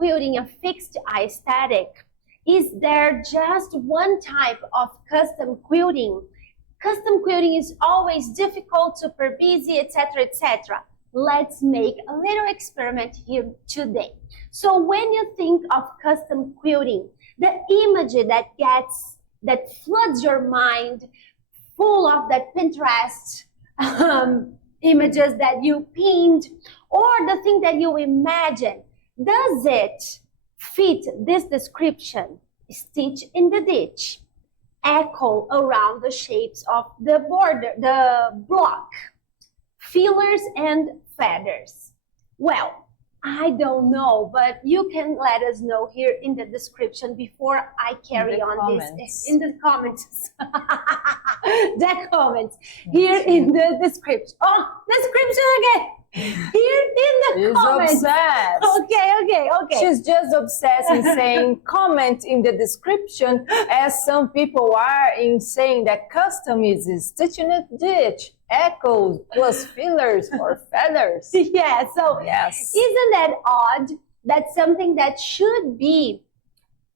quilting a fixed aesthetic? Is there just one type of custom quilting? Custom quilting is always difficult, super busy, etc., etc. Let's make a little experiment here today. So when you think of custom quilting, the image that floods your mind, full of that Pinterest images that you pinned, or the thing that you imagine, does it fit this description? Stitch in the ditch, echo around the shapes of the border, the block, feelers and feathers. Well, I don't know, but you can let us know here in the description before I carry on this. In the comments. The comments. Here in the description. Oh, description again. Here in the comments. She's obsessed. Okay. She's just obsessed in saying comment in the description, as some people are in saying that custom is stitch in a ditch, echoes plus fillers or feathers. Yeah, so yes. Isn't that odd that something that should be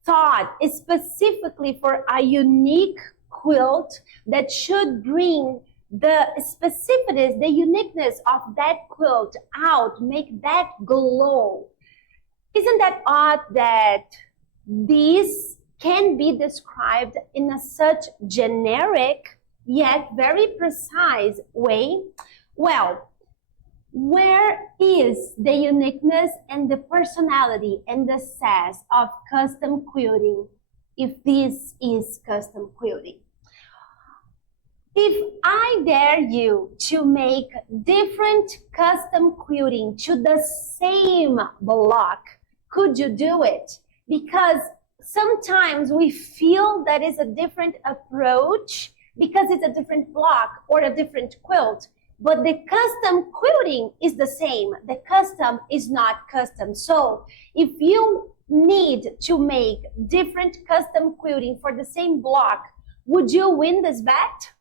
thought specifically for a unique quilt, that should bring the specificness, the uniqueness of that quilt out, make that glow. Isn't that odd that this can be described in a such generic yet very precise way? Well, where is the uniqueness and the personality and the sass of custom quilting if this is custom quilting? If I dare you to make different custom quilting to the same block, could you do it? Because sometimes we feel that is a different approach because it's a different block or a different quilt, but the custom quilting is the same. The custom is not custom. So if you need to make different custom quilting for the same block, would you win this bet?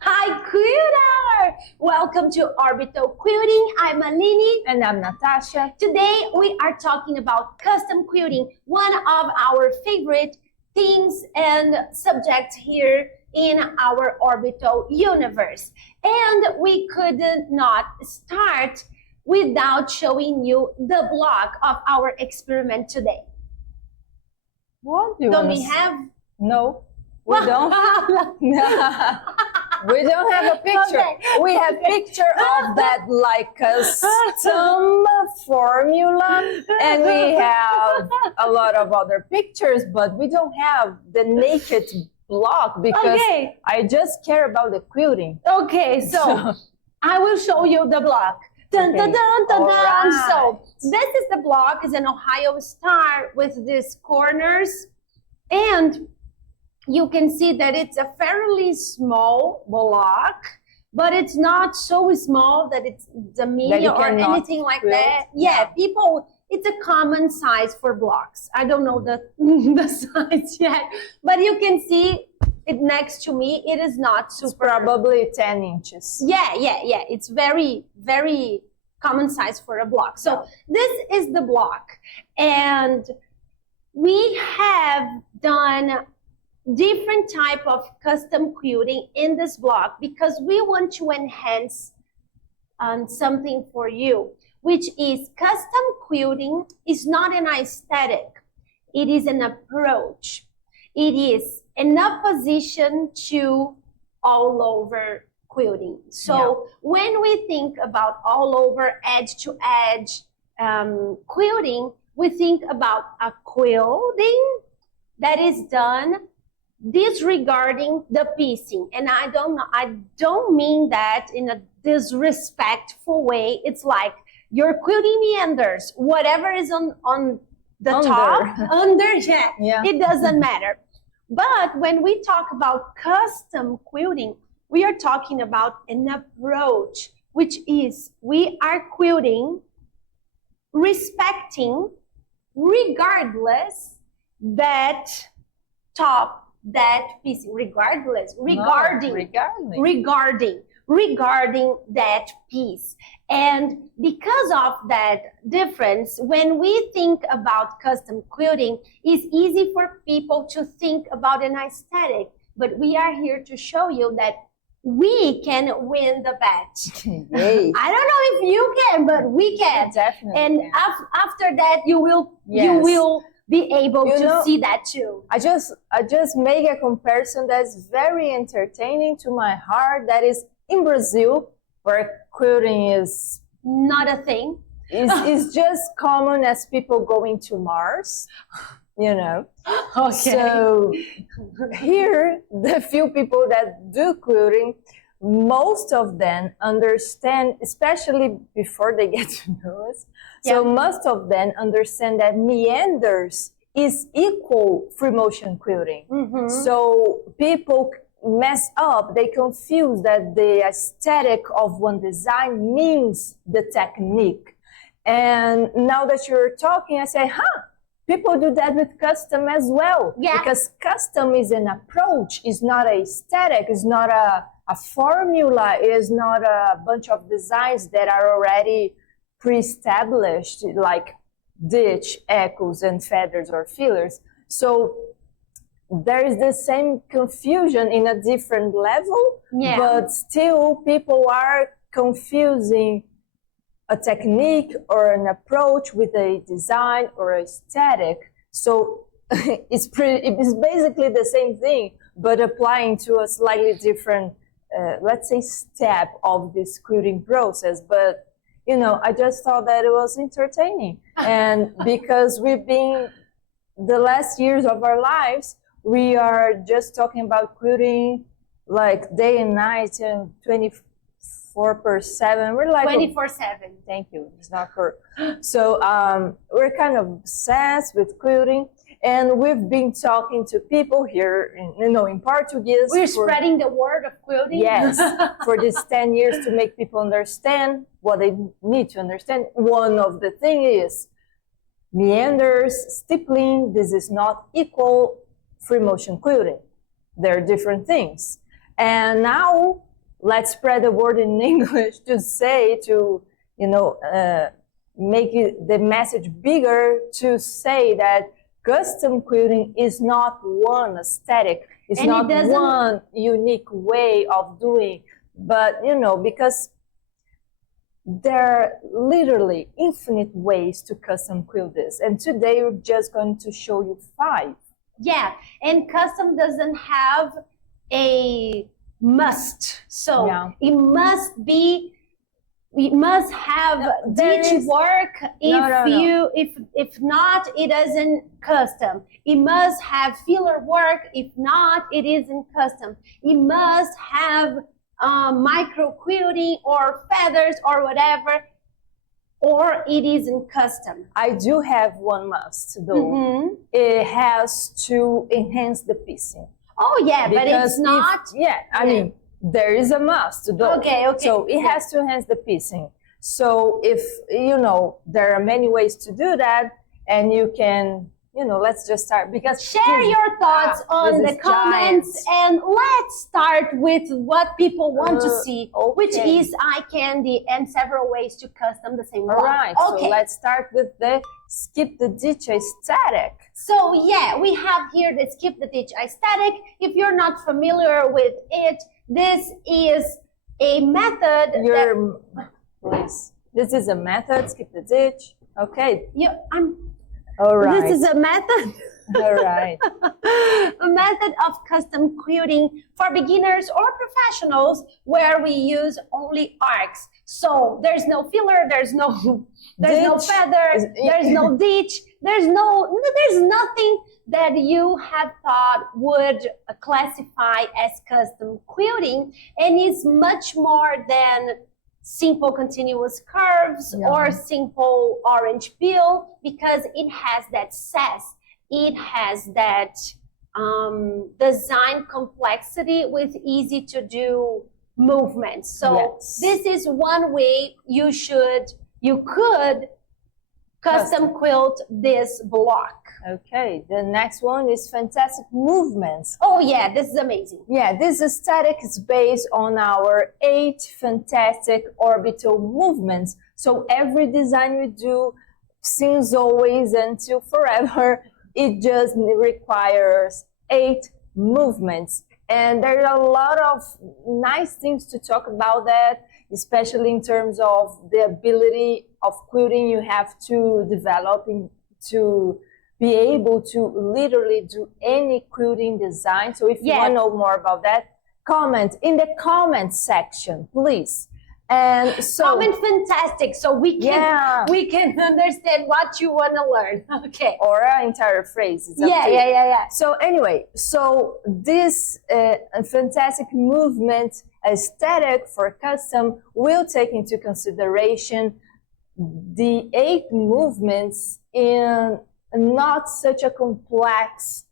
Hi, Quilter! Welcome to Orbital Quilting. I'm Aline. And I'm Natasha. Today we are talking about custom quilting, one of our favorite themes and subjects here in our Orbital universe. And we could not start without showing you the block of our experiment today. What do you Don't we have? No, we don't. We don't have a picture. Okay. We have picture of that like custom formula, and we have a lot of other pictures, but we don't have the naked block because I just care about the quilting. Okay, so I will show you the block. Dun, dun, dun, dun, dun. Right. So this is the block. It's an Ohio star with these corners, and you can see that it's a fairly small block, but it's not so small that it's the medium or anything like that. Yeah, people, it's a common size for blocks. I don't know the size yet, but you can see it next to me. It is not super. It's probably 10 inches. Yeah. It's very, very common size for a block. So this is the block, and we have done different type of custom quilting in this block because we want to enhance something for you, which is custom quilting is not an aesthetic. It is an approach. It is an opposition to all over quilting. So when we think about all over edge to edge quilting, we think about a quilting that is done disregarding the piecing. And I don't mean that in a disrespectful way. It's like your quilting meanders, whatever is on the top, it doesn't matter. But when we talk about custom quilting, we are talking about an approach, which is we are quilting respecting, regardless, that top, that piece, regarding regarding that piece. And because of that difference, when we think about custom quilting, it's easy for people to think about an aesthetic, but we are here to show you that we can win the bet. Yay. I don't know if you can, but we can. Definitely. And after that, you will be able to see that too. I just make a comparison that's very entertaining to my heart. That is in Brazil, where quilting is not a thing. Is just common as people going to Mars, you know. Okay. So here, the few people that do quilting, most of them understand, especially before they get to know us. So most of them understand that meanders is equal free motion quilting. Mm-hmm. So people mess up, they confuse that the aesthetic of one design means the technique. And now that you're talking, I say, people do that with custom as well. Yeah. Because custom is an approach, it's not a aesthetic, it's not a formula, it's not a bunch of designs that are already pre-established, like ditch, echoes, and feathers or fillers. So there is the same confusion in a different level, but still people are confusing a technique or an approach with a design or aesthetic. So it's basically the same thing, but applying to a slightly different, let's say, step of this quilting process. But you know, I just thought that it was entertaining, and because we've been the last years of our lives, we are just talking about quilting like day and night and 24/7. We're like 24/7. Thank you. It's not for. So we're kind of obsessed with quilting, and we've been talking to people here, in Portuguese. We're spreading the word of quilting. Yes, for these 10 years to make people understand what they need to understand. One of the things is meanders, stippling. This is not equal free motion quilting. They're different things. And now let's spread the word in English to say, make the message bigger, to say that custom quilting is not one aesthetic. It's not one unique way of doing, but because there are literally infinite ways to custom quilt this. And today we're just going to show you 5. Yeah, and custom doesn't have a must. So it must have ditch work. If not, it isn't custom. It must have filler work. If not, it isn't custom. It must have micro quilting or feathers or whatever, or it isn't custom. I do have one must though. Mm-hmm. It has to enhance the piecing. Oh yeah, because but it's not. I mean, there is a must though. Okay. So it has to enhance the piecing. So if there are many ways to do that, and you can. Let's just start, because share your thoughts on the comments, and let's start with what people want to see, which is eye candy and several ways to custom the same block. All right, okay. So let's start with the skip the ditch aesthetic. So we have here the skip the ditch aesthetic. If you're not familiar with it, this is a method. This is a method, skip the ditch. Okay. All right. This is a method. All right. A method of custom quilting for beginners or professionals, where we use only arcs. So there's no filler, there's no feather, there's no ditch, there's nothing that you had thought would classify as custom quilting, and it's much more than simple continuous curves or simple orange peel, because it has that sass, it has that design complexity with easy to do movements. So this is one way you could custom quilt this block. Okay, the next one is fantastic movements. Oh yeah, this is amazing. Yeah, this aesthetic is based on our 8 fantastic orbital movements. So every design we do, since always until forever, it just requires 8 movements. And there are a lot of nice things to talk about that, especially in terms of the ability of quilting you have to develop to be able to literally do any quilting design. So if you want to know more about that, comment in the comment section, please. And so comment fantastic so we can understand what you want to learn. Okay. Or an entire phrase. Yeah. So anyway, so this fantastic movement aesthetic for custom will take into consideration the 8 movements in not such a complex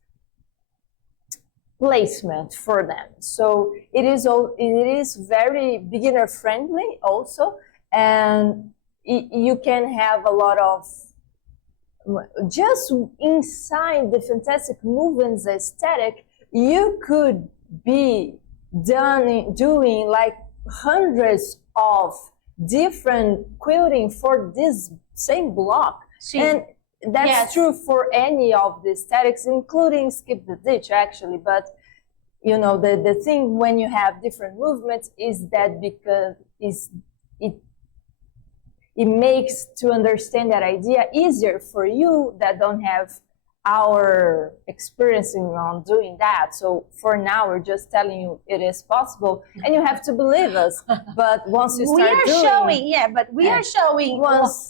placement for them. So it is very beginner friendly also, and you can have a lot of just inside the fantastic movements aesthetic. You could be doing like hundreds of different quilting for this same block. And that's true for any of the aesthetics, including skip the ditch actually. But you know, the thing when you have different movements is that because it makes to understand that idea easier for you that don't have our experiencing on doing that. So for now, we're just telling you it is possible, and you have to believe us. But once you start we are showing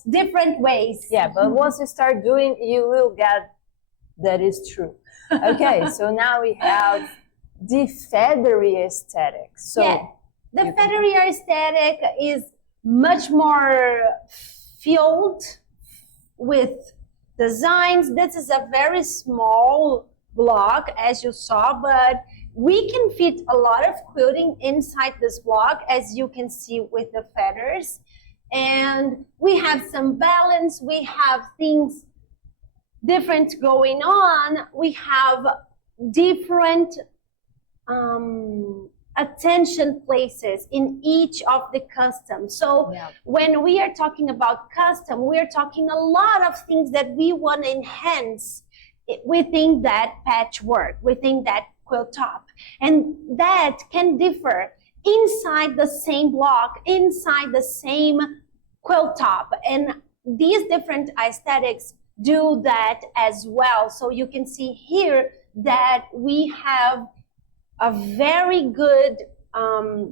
different ways. Yeah, but once you start doing, you will get that is true. Okay, so now we have the feathery aesthetic. So the feathery aesthetic is much more filled with designs. This is a very small block, as you saw, but we can fit a lot of quilting inside this block, as you can see with the feathers. And we have some balance, we have things different going on, we have different attention places in each of the custom. So when we are talking about custom, we are talking a lot of things that we want to enhance within that patchwork, within that quilt top. And that can differ inside the same block, inside the same quilt top. And these different aesthetics do that as well. So you can see here that we have a very good,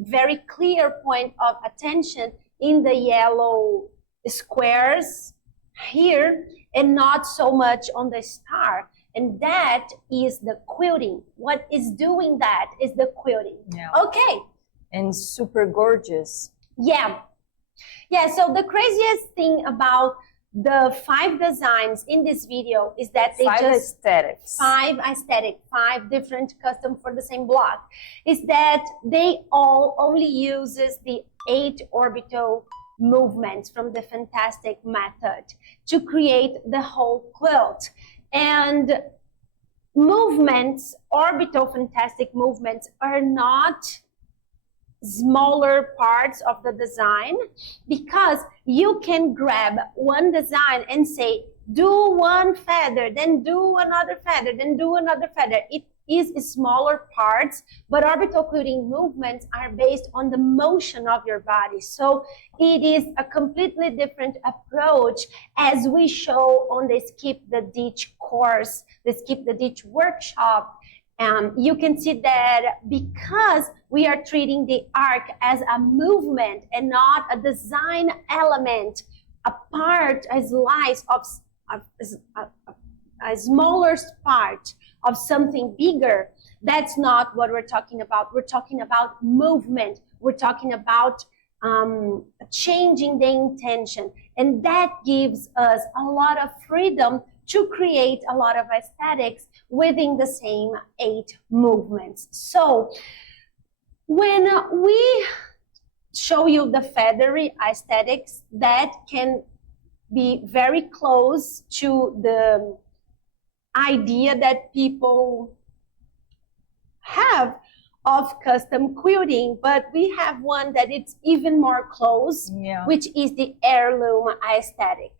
very clear point of attention in the yellow squares here, and not so much on the star. And that is the quilting. What is doing that is the quilting. Okay. And super gorgeous. Yeah, so the craziest thing about the 5 designs in this video is that they 5 different custom for the same block, is that they all only uses the 8 orbital movements from the fantastic method to create the whole quilt. And movements, orbital fantastic movements, are not smaller parts of the design, because you can grab one design and say, do one feather, then do another feather, then do another feather. It is smaller parts, but orbital quilting movements are based on the motion of your body. So it is a completely different approach, as we show on the Skip the Ditch course, the Skip the Ditch workshop. You can see that because we are treating the arc as a movement and not a design element, a part, a slice of a smaller part of something bigger, that's not what we're talking about. We're talking about movement. We're talking about changing the intention. And that gives us a lot of freedom to create a lot of aesthetics within the same 8 movements. So when we show you the feathery aesthetics, that can be very close to the idea that people have of custom quilting, but we have one that it's even more close, which is the heirloom aesthetic.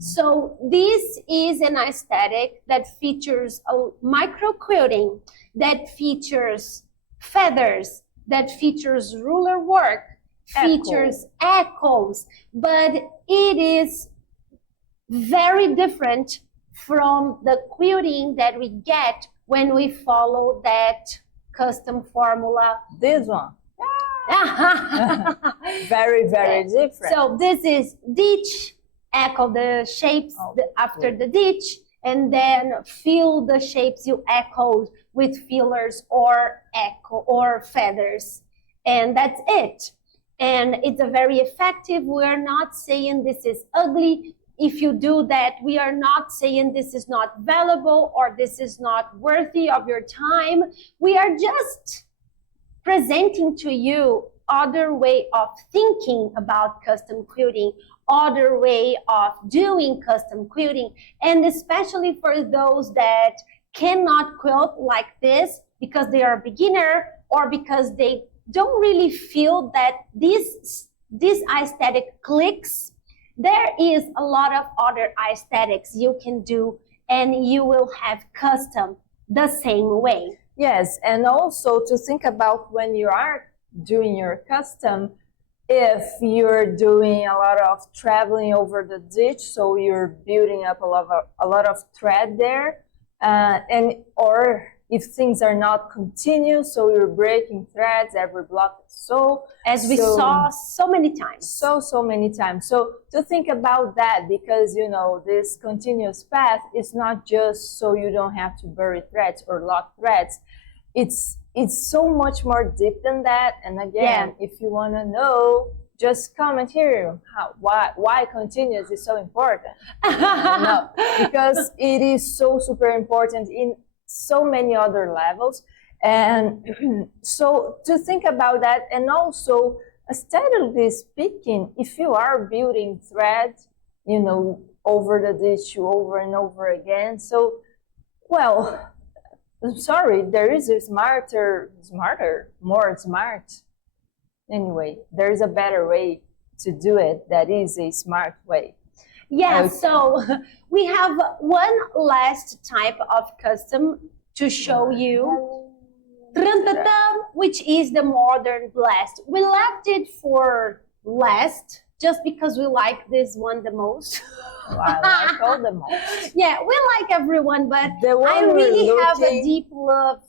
So this is an aesthetic that features a micro quilting, that features feathers, that features ruler work, features echoes, but it is very different from the quilting that we get when we follow that custom formula. This one. Very, very different. So this is ditch, echo the shapes after the ditch, and then fill the shapes you echoed with fillers or echo or feathers. And that's it. And it's a very effective. We're not saying this is ugly. If you do that, we are not saying this is not valuable or this is not worthy of your time. We are just presenting to you other way of thinking about custom quilting, other way of doing custom quilting, and especially for those that cannot quilt like this because they are a beginner or because they don't really feel that this aesthetic clicks. There is a lot of other aesthetics you can do, and you will have custom the same way. Yes, and also to think about when you are doing your custom, if you're doing a lot of traveling over the ditch, so you're building up a lot of thread there, or if things are not continuous, so you're breaking threads every block. So as we saw so many times. So many times. So to think about that, because this continuous path is not just so you don't have to bury threads or lock threads. It's so much more deep than that. And again, if you want to know, just comment here why continuous is so important. Because it is so super important in so many other levels. And so to think about that, and also aesthetically speaking, if you are building thread, over the ditch over and over again, so well, I'm sorry, there is a more smart. Anyway, there is a better way to do it that is a smart way. Yeah, okay. So we have one last type of custom to show you, which is the modern blast. We left it for last just because we like this one the most. Well, I like all the most. Yeah, we like everyone, but I really have a deep love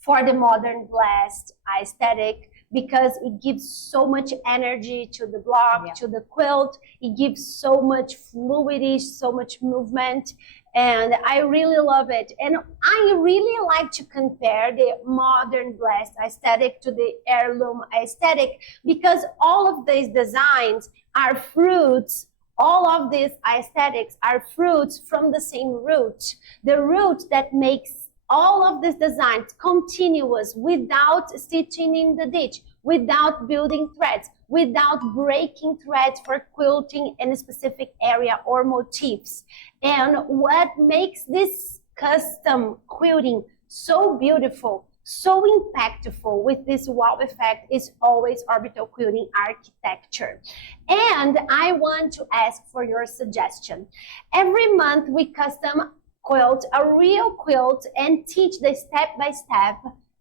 for the modern blast aesthetic, because it gives so much energy to the block, to the quilt. It gives so much fluidity, so much movement, and I really love it. And I really like to compare the modern blast aesthetic to the heirloom aesthetic, because all of these designs are fruits. All of these aesthetics are fruits from the same root, the root that makes all of these designs continuous, without stitching in the ditch, without building threads, without breaking threads for quilting in a specific area or motifs. And what makes this custom quilting so beautiful, so impactful with this wow effect is always orbital quilting architecture. And I want to ask for your suggestion. Every month we custom quilt a real quilt and teach the step-by-step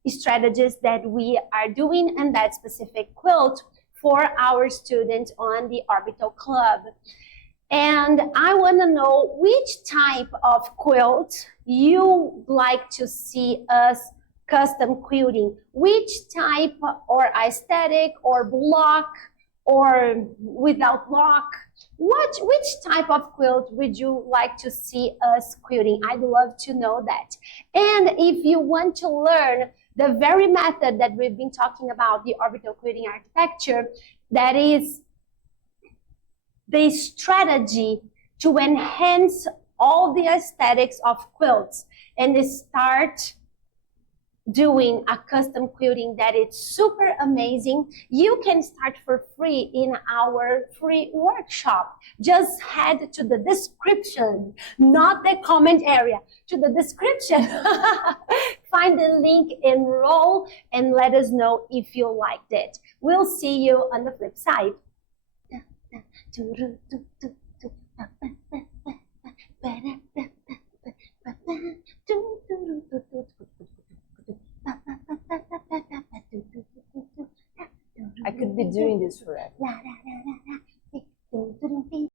strategies that we are doing in that specific quilt for our students on the Orbital Club. And I want to know which type of quilt you like to see us custom quilting, which type or aesthetic or block or without block. Which type of quilt would you like to see us quilting? I'd love to know that. And if you want to learn the very method that we've been talking about, the orbital quilting architecture, that is the strategy to enhance all the aesthetics of quilts and start doing a custom quilting that is super amazing, you can start for free in our free workshop. Just head to the description, not the comment area, to the description. Find the link, enroll, and let us know if you liked it. We'll see you on the flip side. I could be doing this forever.